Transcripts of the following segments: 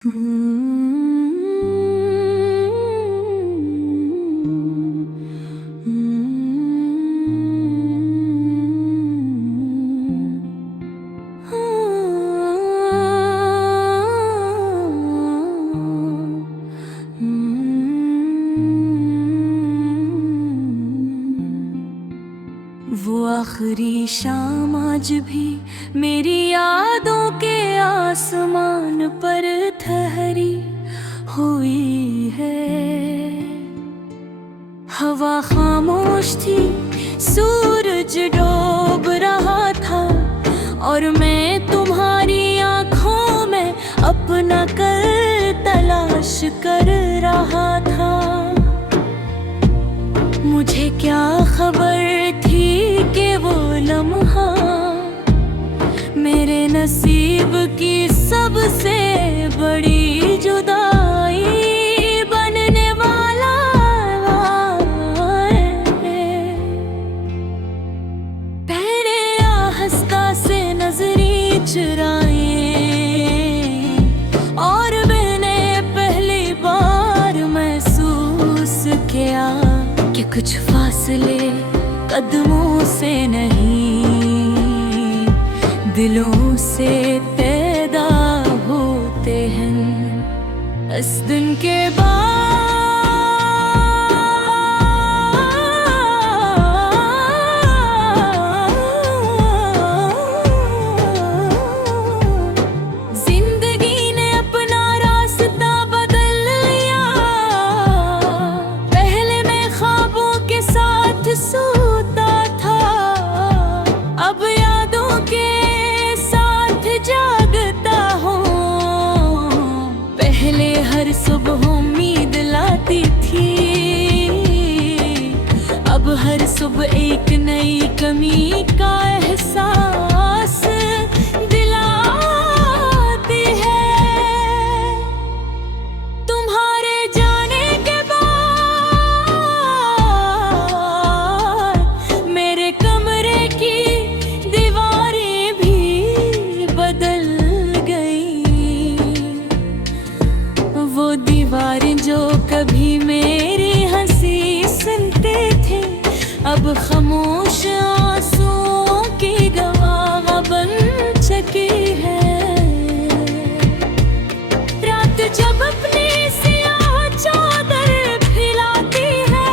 वो आखिरी शाम आज भी मेरी यादों के आसमान पर ठहरी हुई है। हवा खामोश थी, सूरज डूब रहा था और मैं तुम्हारी आंखों में अपना कल तलाश कर रहा था। मुझे क्या खबर थी कि वो लम्हा मेरे नसीब की सबसे बड़ी जुदाई बनने वाला है। पहले आहिस्ता से नजरें चुराए और मैंने पहली बार महसूस किया कि कुछ फासले कदमों से नहीं, दिलों से पैदा होते हैं। इस दिन के बाद जिंदगी ने अपना रास्ता बदल लिया। पहले मैं ख्वाबों के साथ सोता था, अब यादों के साथ जागता हूँ। पहले हर सुबह उम्मीद लाती थी, अब हर सुबह एक नई कमी का एहसास दिलाती है। तुम्हारे जाने के बाद मेरे कमरे की दीवारें भी बदल गई। वो दीवारें जो कभी मेरी हंसी सुनते थे, अब खामोश आंसुओं की गवाह बन चुकी है। रात जब अपनी सियाह चादर फैलाती है,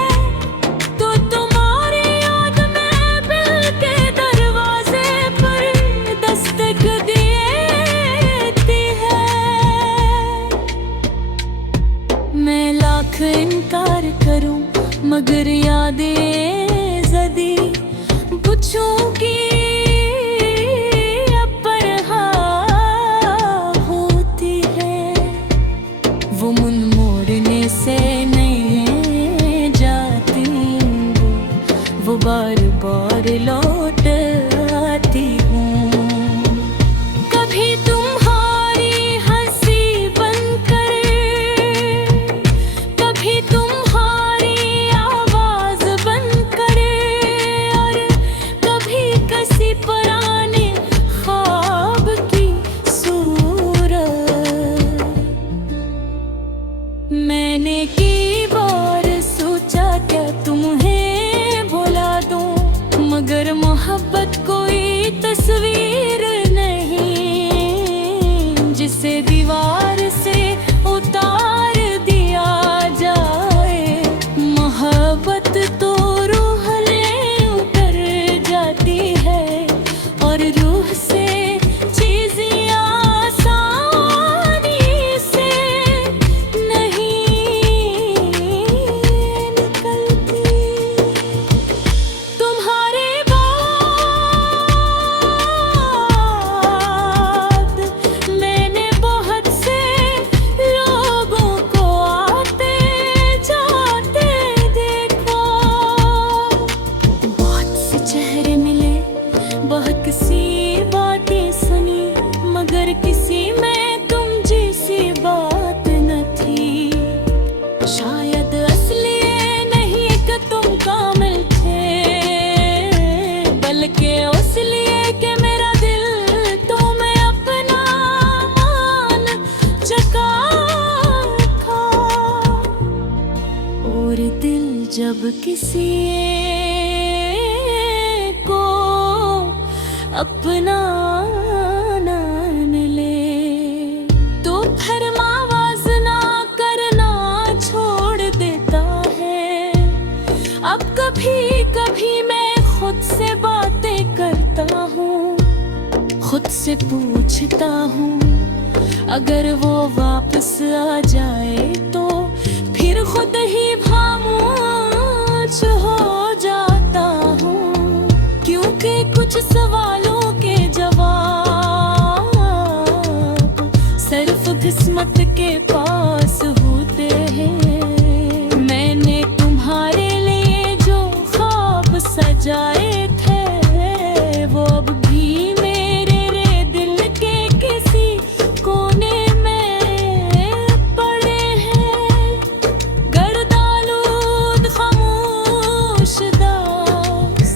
तो तुम्हारी याद में दिल के दरवाजे पर दस्तक देती है। मैं लाख इनकार करूं मगर यादें जदी पूछूंगी होती है। वो मुन मोड़ने से नहीं जाती, वो बार बार लौट आती हूँ। कभी तुम्हारी हंसी बनकर, कभी तुम्हारी आवाज बनकर, और कभी और दिल जब किसी को अपना ना मिले तो फरमावाज ना करना छोड़ देता है। अब कभी कभी मैं खुद से बातें करता हूँ, खुद से पूछता हूँ अगर वो वापस आ जाए तो फिर खुद ही खामोश हो जाता हूँ, क्योंकि कुछ सवालों के जवाब सिर्फ किस्मत के पास होते हैं। मैंने तुम्हारे लिए जो ख्वाब सजाए थे वो अब भी मेरे दिल के किसी कोने में पड़े हैं। गर्दालूद खामोश दास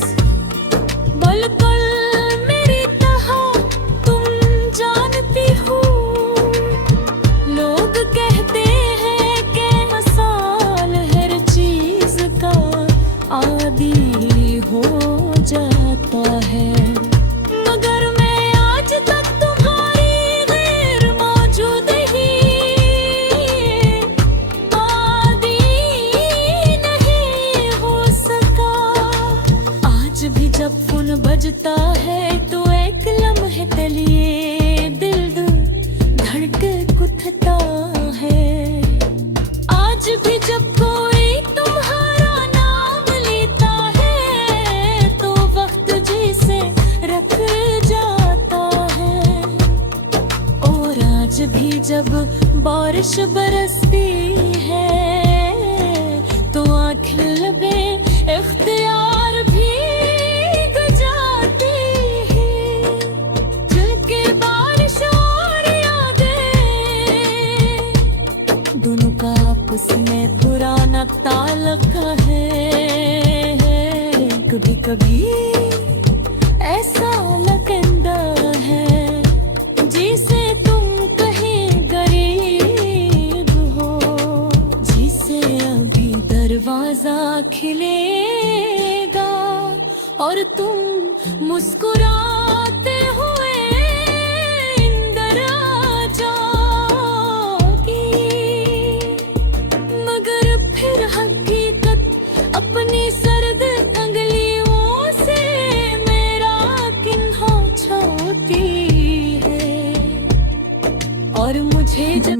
बिल्कुल मेरी तरह तुम जानती हो। लोग कहते हैं कि मसाल हर चीज का आदी हो जाता है, मगर मैं आज तक तुम्हारी गैर मौजूदगी आदी नहीं हो सका। आज भी जब फोन बजता है तो एक लम्हे के लिए दिल धड़क उठता है। आज भी जब कोई तुम्हारा नाम लेता है तो वक्त जैसे रख जाता है। और आज भी जब बारिश बरसती है तो आँखें लबे इख्तियार भीग जाती है। झुलके बारिश और यादें दोनों का आपस में पुराना ताल्लुक है। कभी कभी ऐसा लगता है जिसे तुम कहीं गरीब हो, जिसे अभी दरवाजा खिलेगा और तुम मुस्कुराते हुए अंदर आ जाओगी। मगर फिर हकीकत अपनी सर्द अंगलियों से मेरा किन्हा छूती है और मुझे जब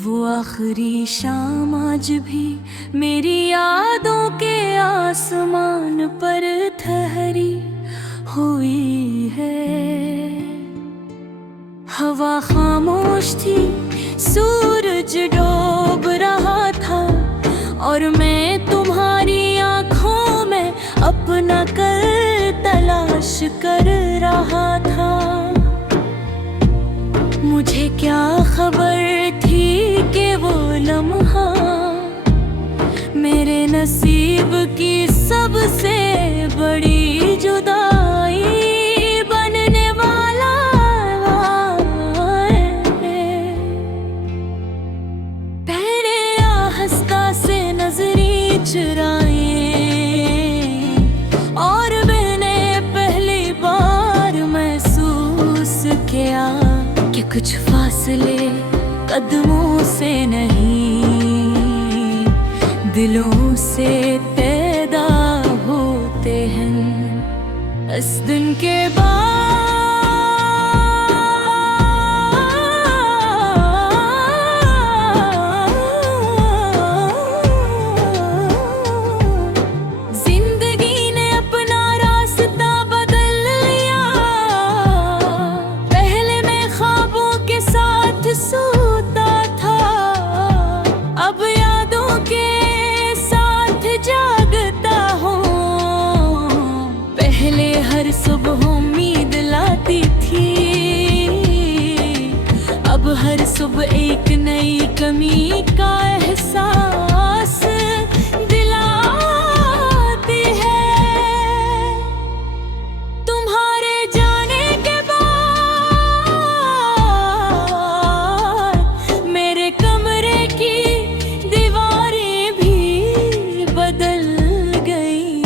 वो आखिरी शाम आज भी मेरी यादों के आसमान पर ठहरी हुई है। हवा खामोश थी, सूरज डूब रहा था और मैं तुम्हारी आंखों में अपना कल तलाश कर रहा था। मुझे क्या खबर थी कि वो लम्हा मेरे नसीब की सबसे बड़ी जुदाई बनने वाला है। पहले आहिस्ता से नजरें चुराए और मैंने पहली बार महसूस किया कि कुछ फासले कदमों से नहीं दिलों से पैदा होते हैं। इस दिन के जिंदगी ने अपना रास्ता बदल लिया। पहले मैं ख्वाबों के साथ सोता था, अब यादों के साथ जागता हूँ। पहले हर सुबह उम्मीद लाती थी हर सुबह एक नई कमी का एहसास दिलाती है। तुम्हारे जाने के बाद मेरे कमरे की दीवारें भी बदल गई।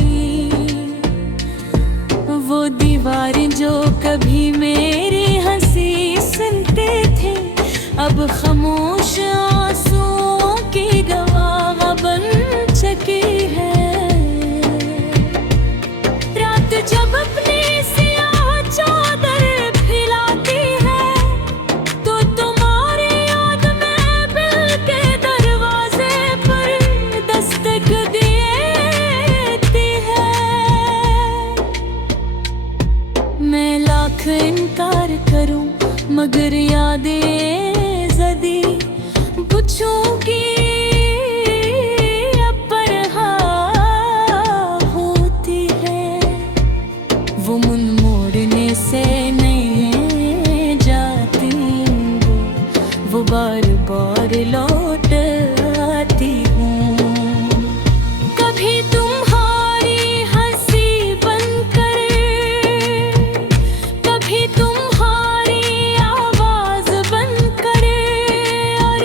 वो दीवारें जो कभी मेरी हंसी सुनते थे, अब खामोश आंसुओं की गवाह बन चुकी है। रात जब अपनी सियाह चादर फैलाती है, तो तुम्हारी याद में दिल के दरवाजे पर दस्तक देती है। मैं लाख इनकार करूं मगर यादें जदी पूछूंगी पर हाँ होती है। वो मुन मोड़ने से नहीं जाती, वो बार बार लौट आती हूँ। कभी तुम्हारी हंसी बनकर, कभी तुम्हारी आवाज बनकर, और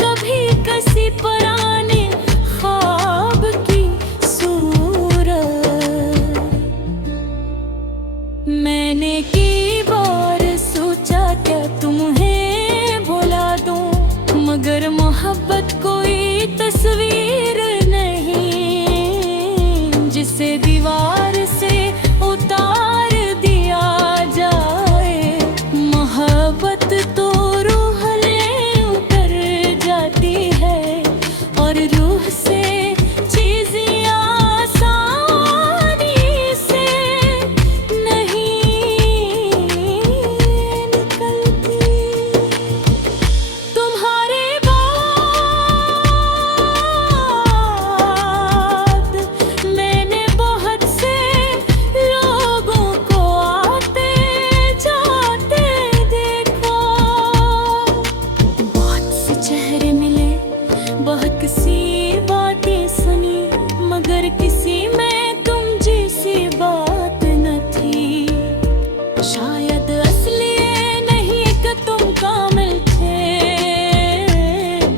कभी किसी पुराने ख्वाब की सूरत। मैंने की बार सोचा क्या तुम्हें भुला दूं, मगर मोहब्बत कोई तस्वीर नहीं जिसे दीवार से उतार दिया जाए। मोहब्बत तो रूह ले उतर जाती है, और रूह से चीज़ें आसानी से नहीं निकलती। तुम्हारे बाद मैंने बहुत से लोगों को आते जाते देखा। बहुत से चेहरे मिले, बहुत सी बातें सुनी, मगर किसी में तुम जैसी बात न थी। शायद असली नहीं कि तुम कामिल थे,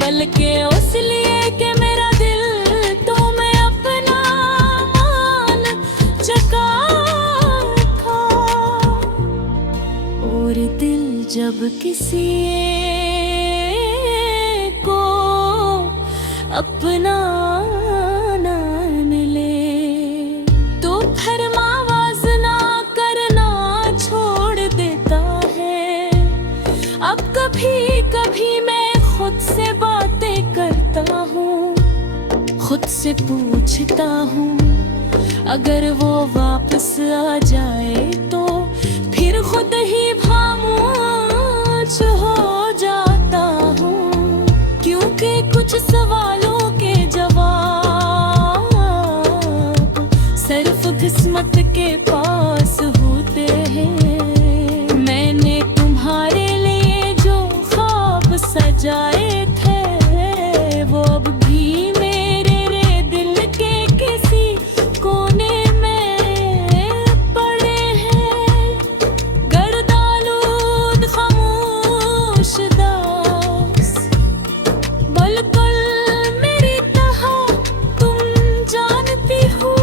बल्कि उस लिए कि मेरा दिल तुम्हें अपना मान चुका था। और दिल जब किसी को अपना ना मिले, तो फिर आवाज ना करना छोड़ देता है। अब कभी कभी मैं खुद से बातें करता हूँ, खुद से पूछता हूँ, अगर वो वापस आ जाए तो फिर खुद ही खामोश हो जाता हूँ। क्योंकि कुछ सवालों के जवाब सिर्फ किस्मत के पास होते हैं। मैंने तुम्हारे लिए जो ख्वाब सजाए थे, वो अब भी मेरे दिल के किसी कोने में पड़े हैं। गर्दालूद खामोश दास, बिल्कुल मेरी तरह तुम जानती हो।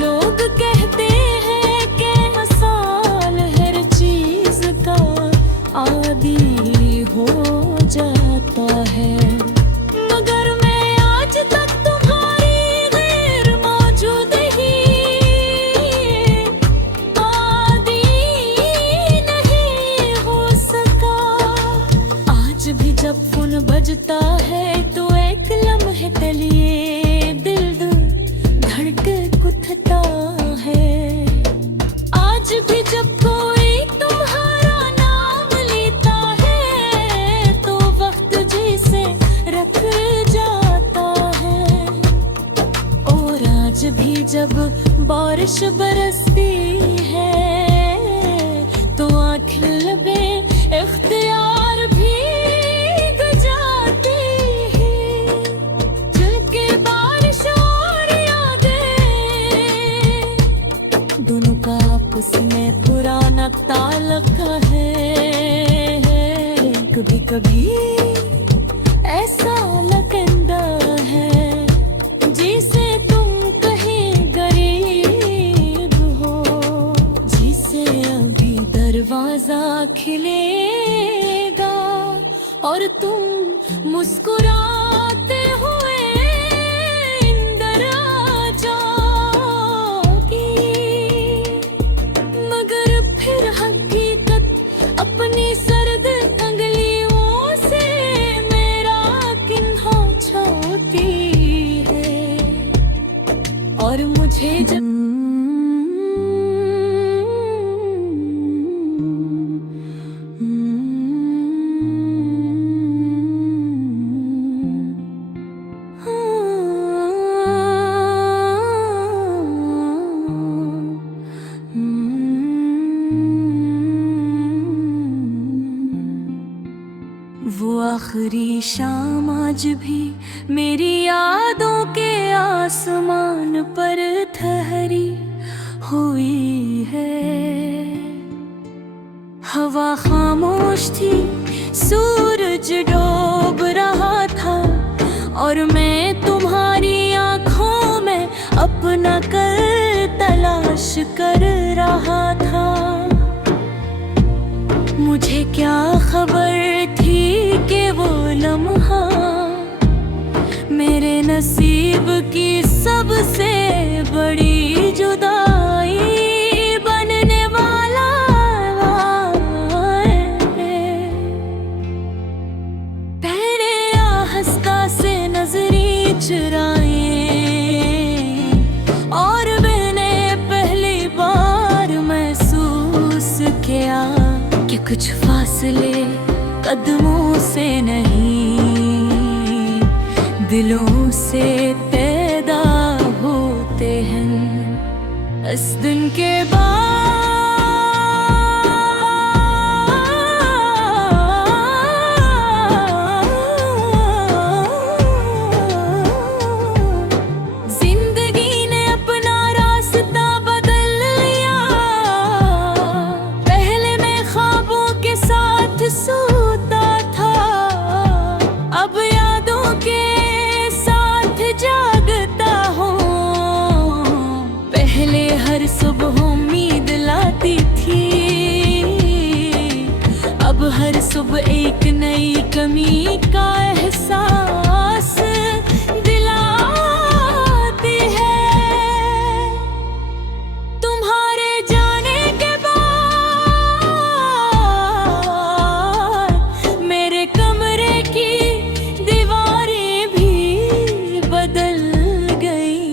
लोग कहते हैं कि इंसान हर चीज का आदी हो जाता है, मगर मैं आज तक तुम्हारी गैर मौजूदगी आदी नहीं हो सका। आज भी जब फोन बजता है तो एक लम्हे के लिए दिल धड़क उठता है। आज भी जब कोई तुम्हारा नाम लेता है, तो वक्त जैसे रख जाता है। और आज भी जब बारिश बरसती है, तो आँखें लबे इख्तियार दोनों का आपस में पुराना ताल्लुक है। कभी कभी ऐसा लगता है जिसे तुम कहीं गरीब हो, जिसे अभी दरवाजा खिलेगा और तुम मुस्कुराते हुए अंदर आ जाओगी। मगर फिर हकीकत अपनी सर्द अंगलियों से मेरा किन्हा छूती है और मुझे जब वो आखिरी शाम आज भी मेरी यादों के आसमान पर ठहरी हुई है। हवा खामोश थी, सूरज डूब रहा था और मैं तुम्हारी आंखों में अपना कल तलाश कर रहा था। मुझे क्या खबर थी कि वो लम्हा मेरे नसीब की सबसे बड़ी जुदाई बनने वाला है। पहले आहिस्ता से नजरें चुराए और मैंने पहली बार महसूस किया कि कुछ फासले कदमों से नहीं दिलों से पैदा होते हैं। इस दिन के बाद जिंदगी ने अपना रास्ता बदल लिया। पहले मैं ख्वाबों के साथ सोता था, अब यादों के साथ जागता हूँ। पहले हर सुबह उम्मीद लाती थी, अब हर सुबह एक नई कमी का एहसास दिलाती है। तुम्हारे जाने के बाद मेरे कमरे की दीवारें भी बदल गई।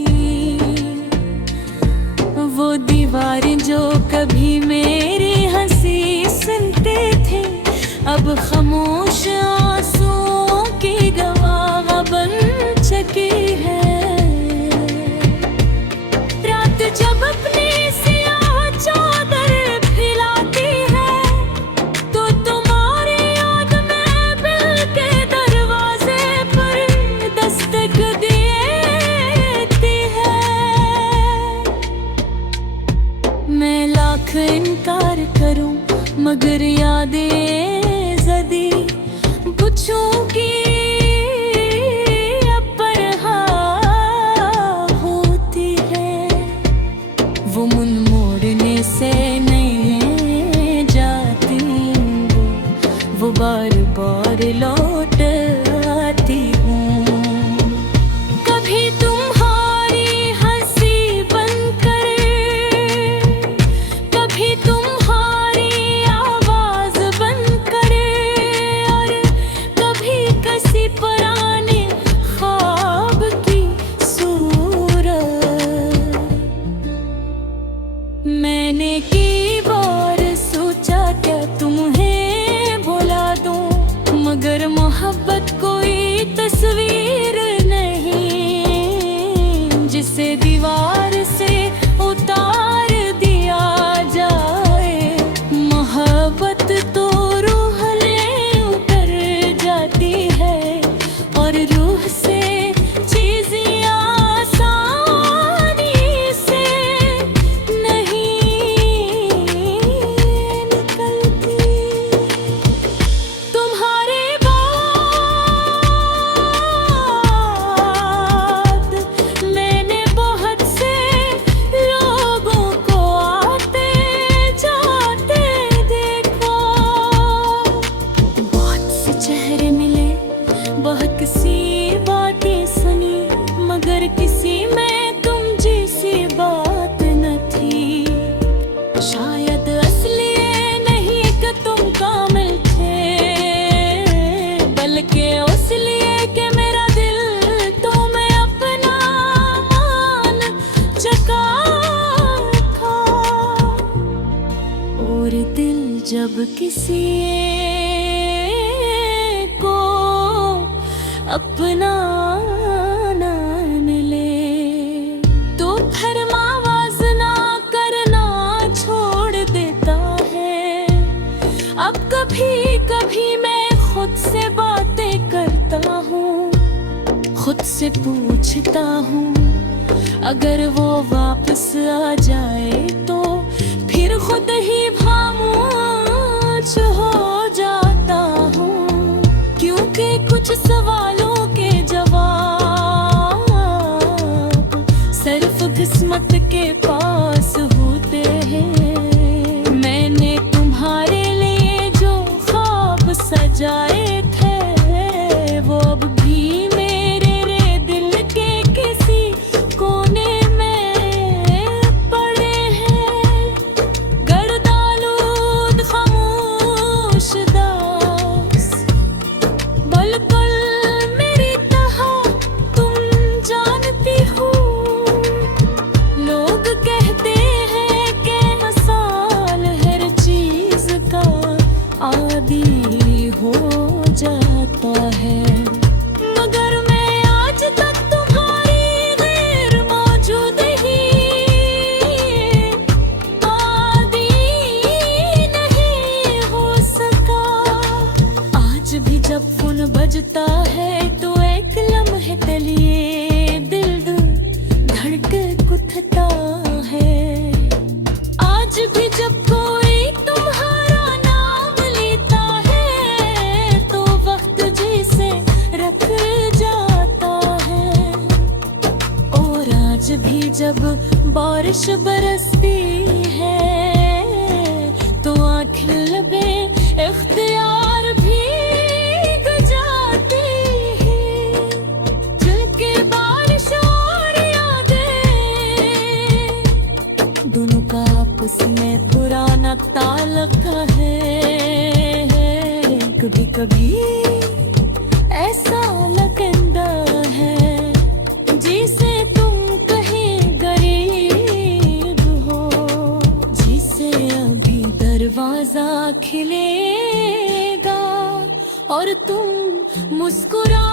वो दीवारें जो कभी मेरी हंसी सुनते थे, अब खामोश आंसुओं की गवाह बन चुकी है। रात जब अपनी सियाह चादर फैलाती है तो तुम्हारी याद में दिल के दरवाजे पर दस्तक देती है। मैं लाख इनकार करूं मगर यादें जदी पूछूंगी पर हाँ होती है। वो मुन मोड़ने से नहीं जाती, वो बार बार लौट आती हूँ। कभी तुम्हारी हंसी बनकर, कभी तुम्हारी आवाज बनकर, और कभी किसी पुराने ख्वाब की सूरत। मैंने की बार सोचा क्या तुम्हें भुला दूं, मगर मोहब्बत कोई तस्वीर नहीं जिसे दीवार से उतार दिया जाए। मोहब्बत तो रूह ले उतर जाती है और रूह से चीज़ें आसानी से नहीं जब किसी को अपना ना मिले तो फरमावाज ना करना छोड़ देता है। अब कभी कभी मैं खुद से बातें करता हूँ, खुद से पूछता हूँ अगर वो वापस आ जाए तो फिर खुद ही खामोश हो जाता हूँ, क्योंकि कुछ सवालों के जवाब सिर्फ किस्मत के पास होते हैं। मैंने तुम्हारे लिए जो ख्वाब सजाए थे वो अब भी मेरे दिल के किसी कोने हो जाता है। मगर मैं आज तक तुम्हारी गैर मौजूदगी आदी नहीं हो सका। आज भी जब फोन बजता है तो एक लम्हे के लिए दिल धड़क उठता है। आज भी जब कोई भी जब बारिश बरसती है तो आँखें लबें इख्तियार भीग जाती है। झुलके बारिश और यादें दोनों का आपस में पुराना ताल्लुक है। कभी कभी ऐसा लगता है जिसे दरवाजा खिलेगा और तुम मुस्कुरा